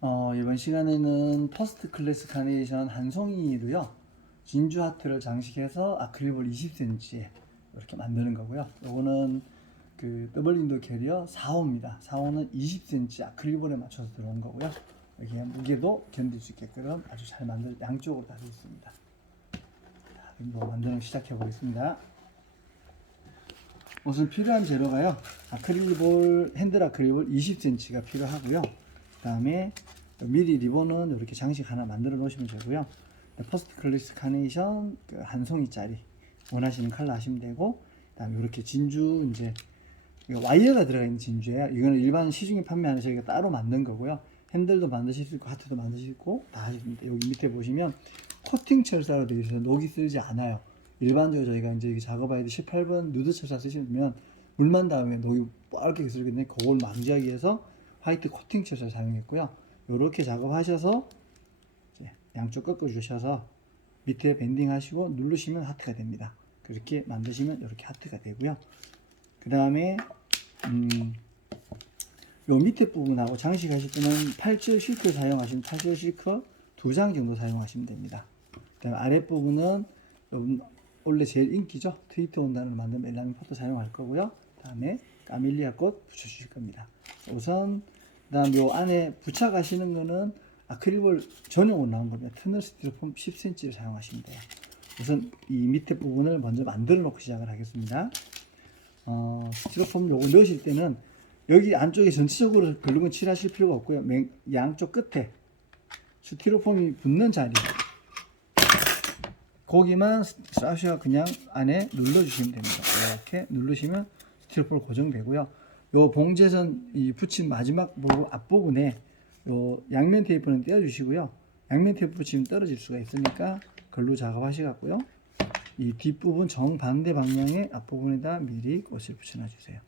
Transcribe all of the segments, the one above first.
어, 이번 시간에는 퍼스트 클래스 카네이션 한 송이로요. 진주 하트를 장식해서 아크릴볼 20cm 이렇게 만드는 거고요. 요거는 그 더블 윈도 캐리어 4호입니다. 4호는 20cm 아크릴볼에 맞춰서 들어온 거고요. 여기에 무게도 견딜 수 있게끔 아주 잘 만들 양쪽으로 다 되어 있습니다. 자, 이거 만드는 거 시작해 보겠습니다. 우선 필요한 재료가요. 아크릴볼 핸들 아크릴볼 20cm가 필요하고요. 그 다음에 미리 리본은 이렇게 장식 하나 만들어 놓으시면 되고요. 퍼스트 클래스 카네이션 그한 송이짜리 원하시는 컬러 하시면 되고 그다음에 이렇게 진주 이제 와이어가 들어가 있는 진주예요. 이거는 일반 시중에 판매하는 저희가 따로 만든 거고요. 핸들도 만드실 수 있고 하트도 만드실 수 있고 다 하십니다. 여기 밑에 보시면 코팅 철사로 되어 있어서 녹이 쓰지 않아요. 일반적으로 저희가 이제 작업할 때 18번 누드 철사 쓰시면 물만 닿으면 녹이 빠르게 쓰거든요. 그걸 방지하기 위해서 화이트 코팅 철사 사용했고요. 이렇게 작업하셔서 양쪽 꺾어 주셔서 밑에 밴딩 하시고 누르시면 하트가 됩니다. 그렇게 만드시면 이렇게 하트가 되고요. 그 다음에 음, 요 밑에 부분하고 장식하실 때는 87 실크 사용하시면 87 실크 두 장 정도 사용하시면 됩니다. 그 다음에 아랫부분은 요 원래 제일 인기죠. 트위터 온단을 만든 멜라민 포토 사용할 거고요. 그 다음에 까밀리아 꽃 붙여주실 겁니다. 우선 그 다음 요 안에 부착하시는 거는 아크릴볼 전용으로 나온 겁니다. 터널 스티로폼 10cm를 사용하시면 돼요. 우선 이 밑에 부분을 먼저 만들어 놓고 시작을 하겠습니다. 어, 스티로폼 요거 넣으실 때는 여기 안쪽에 전체적으로 글루건 칠하실 필요가 없고요. 맨 양쪽 끝에 스티로폼이 붙는 자리 거기만 쏴셔 그냥 안에 눌러주시면 됩니다. 이렇게 누르시면 스티로폼 고정되고요. 요 봉제선 이 붙인 마지막 부분 앞부분에 요 양면 테이프는 떼어주시고요. 양면 테이프 붙이면 떨어질 수가 있으니까 글루 작업하시고요. 이 뒷부분 정반대 방향의 앞부분에다 미리 꽃을 붙여놔 주세요.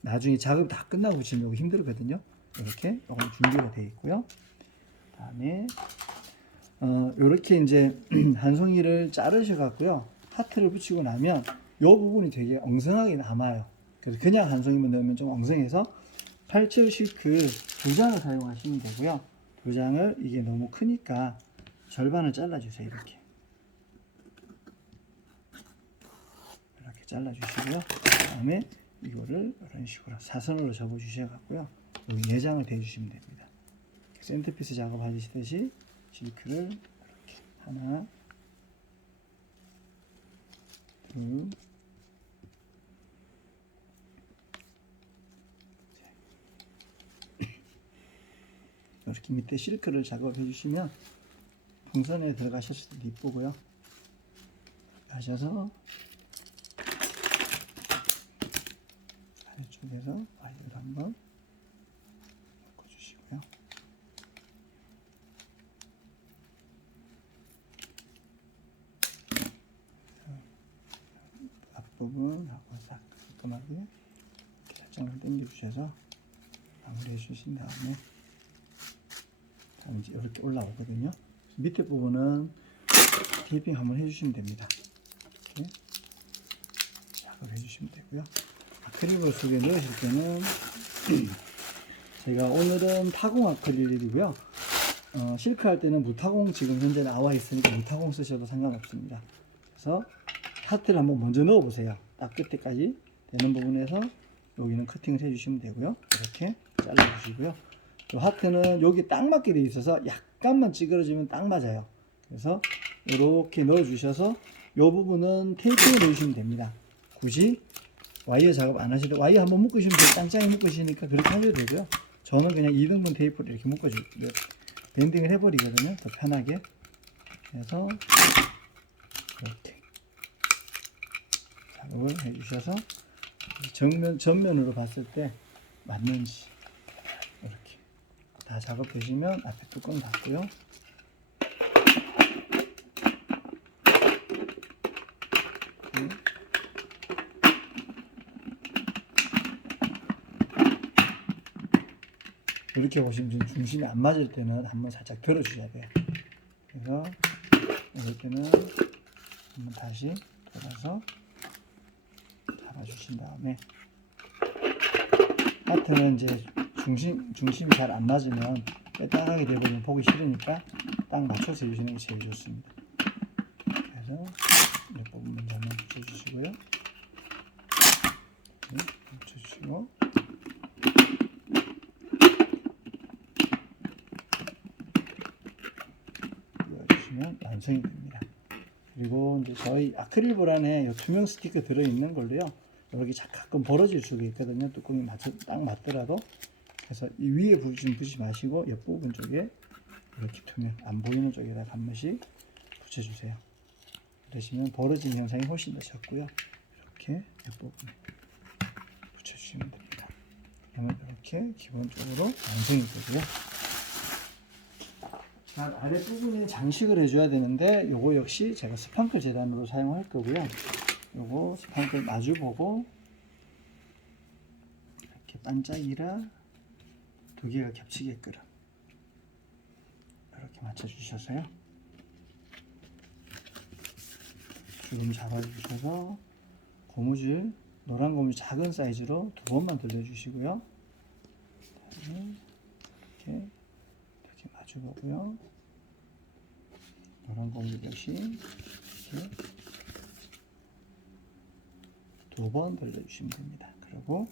나중에 작업 다 끝나고 붙이면 여기 힘들거든요. 이렇게 요건 준비가 되어 있고요. 다음에 어 이렇게 이제 한 송이를 자르셔 갖고요. 하트를 붙이고 나면 요 부분이 되게 엉성하게 남아요. 그래서 그냥 한 송이만 넣으면 좀 엉성해서 87 실크 두 장을 사용하시면 되고요. 두 장을 이게 너무 크니까 절반을 잘라주세요. 이렇게 이렇게 잘라주시고요. 그 다음에 이거를 이런 식으로 사선으로 접어주셔갖고요. 여기 내장을 대주시면 됩니다. 센터피스 작업하시듯이 실크를 이렇게 하나, 둘, 이렇게 밑에 실크를 작업해 주시면 풍선에 들어가셨을 때도 이쁘고요. 하셔서 아래쪽에서 와이어를 한번 묶어주시고요. 앞부분하고 싹 깔끔하게 살짝만 당겨주셔서 마무리해 주신 다음에 다음 이제 이렇게 올라오거든요. 밑에 부분은 테이핑 한번 해주시면 됩니다. 이렇게 작업 해 주시면 되고요. 아크릴볼 속에 넣으실 때는 제가 오늘은 타공 아크릴이고요. 어, 실크 할 때는 무타공 지금 현재 나와 있으니까 무타공 쓰셔도 상관없습니다. 그래서 하트를 한번 먼저 넣어 보세요. 딱 끝에까지 되는 부분에서 여기는 커팅을 해주시면 되고요. 이렇게 잘라 주시고요. 이 하트는 여기 딱 맞게 돼 있어서 약간만 찌그러지면 딱 맞아요. 그래서 이렇게 넣어 주셔서 이 부분은 테이핑을 넣어주시면 됩니다. 굳이 와이어 작업 안 하시도 와이어 한번 묶으시면 되게 짱짱이 묶으시니까 그렇게 하셔도 되고요. 저는 그냥 2등분 테이프를 이렇게 묶어주 밴딩을 해버리거든요. 더 편하게. 그래서 이렇게 작업을 해주셔서 정면 전면으로 봤을 때 맞는지 다 작업 되시면 앞에 뚜껑 닫고요. 음. 이렇게 보시면 중심이 안 맞을 때는 한번 살짝 들어주셔야 돼요. 그래서 이럴 때는 한번 다시 돌아서 잡아주신 다음에 하트는 이제 중심 중심이 잘 안 맞으면 빼딱하게 되버리면 보기 싫으니까 딱 맞춰서 해주시는 게 제일 좋습니다. 그래서 몇 부분 먼저 한번 붙여주시고요. 네, 붙여주시고 완성이 됩니다. 그리고 이제 저희 아크릴볼 안에 요 투명 스티커 들어있는 걸로요. 자- 가끔 벌어질 수가 있거든요. 뚜껑이 맞춰, 딱 맞더라도. 그래서 이 위에 붙이지 붙이지 마시고 옆부분 쪽에 이렇게 투명 안 보이는 쪽에다 한 번씩 붙여주세요. 그러시면 벌어진 현상이 훨씬 더 적고요. 이렇게 옆부분에 붙여주시면 됩니다. 그러면 이렇게 기본적으로 완성이 되고요. 자, 아랫부분에 장식을 해줘야 되는데 요거 역시 제가 스판클 재단으로 사용할 거고요. 요거 스판클 마주 보고 이렇게 반짝이라 두 개가 겹치게끔 이렇게 맞춰주셔서요. 주름 잡아주셔서 고무줄 노란 고무줄 작은 사이즈로 두 번만 돌려주시고요. 이렇게 이렇게 마주보고요. 노란 고무줄 역시 이렇게 두 번 돌려주시면 됩니다. 그리고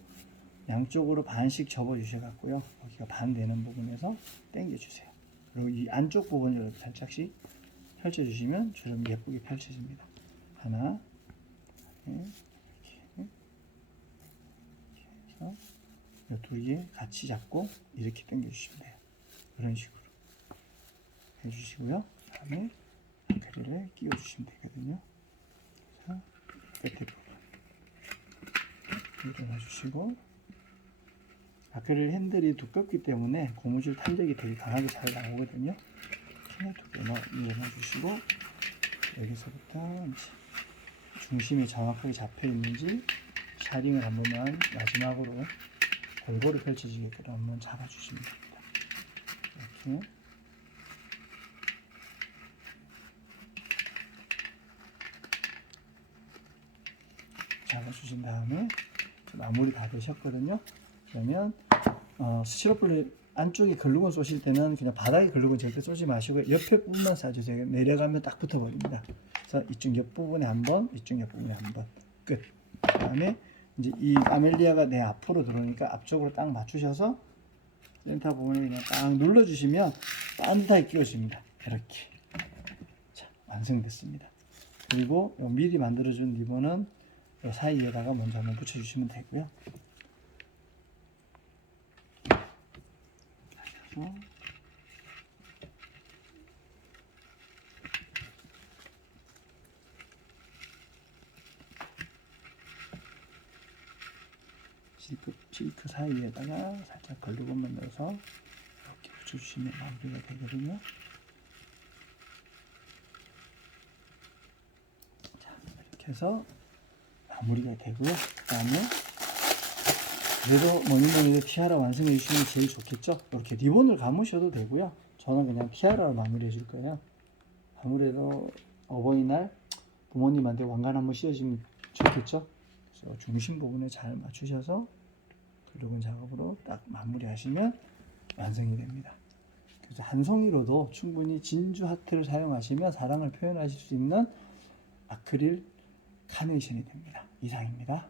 양쪽으로 반씩 접어 주셔갖고요. 여기가 반 되는 부분에서 당겨 주세요. 그리고 이 안쪽 부분을 이렇게 살짝씩 펼쳐 주시면 주름이 예쁘게 펼쳐집니다. 하나, 네, 이렇게, 이렇게 해서 이두개 같이 잡고 이렇게 당겨 주시면 돼요. 이런 식으로 해주시고요. 다음에 아크릴에 끼워 주시면 되거든요. 그래서 끝에 부분 일어나 주시고 아크릴 핸들이 두껍기 때문에 고무줄 탄력이 되게 강하게 잘 나오거든요. 이렇게 두 개만 일어나 주시고 여기서부터 중심이 정확하게 잡혀 있는지 샤링을 한 번만 마지막으로 골고루 펼쳐지게끔 한번 잡아주시면 됩니다. 이렇게 잡아주신 다음에 마무리 다 되셨거든요. 그러면 어, 스티로폼 안쪽에 글루건 쏘실 때는 그냥 바닥에 글루건 절대 쏘지 마시고 옆에 부분만 쏴주세요. 내려가면 딱 붙어버립니다. 그래서 이쪽 옆 부분에 한 번, 이쪽 옆 부분에 한 번, 끝. 그 다음에 이제 이 아멜리아가 내 앞으로 들어오니까 앞쪽으로 딱 맞추셔서 센터 부분에 그냥 딱 눌러주시면 반듯하게 끼워집니다. 이렇게. 자, 완성됐습니다. 그리고 요 미리 만들어준 리본은 요 사이에다가 먼저 한번 붙여주시면 되고요. 그래서 실크, 실크 사이에다가 살짝 걸리고만 넣어서 이렇게 붙여주시면 마무리가 되거든요. 자, 이렇게 해서 마무리가 되고요. 그 다음에 그래도 뭐니 해도 티아라 완성해 주시면 제일 좋겠죠. 이렇게 리본을 감으셔도 되고요. 저는 그냥 티아라로 마무리해 줄 거예요. 아무래도 어버이날 부모님한테 왕관 한번 씌워주면 좋겠죠. 그래서 중심 부분에 잘 맞추셔서 글루건 작업으로 딱 마무리하시면 완성이 됩니다. 그래서 한 송이로도 충분히 진주 하트를 사용하시면 사랑을 표현하실 수 있는 아크릴 카네이션이 됩니다. 이상입니다.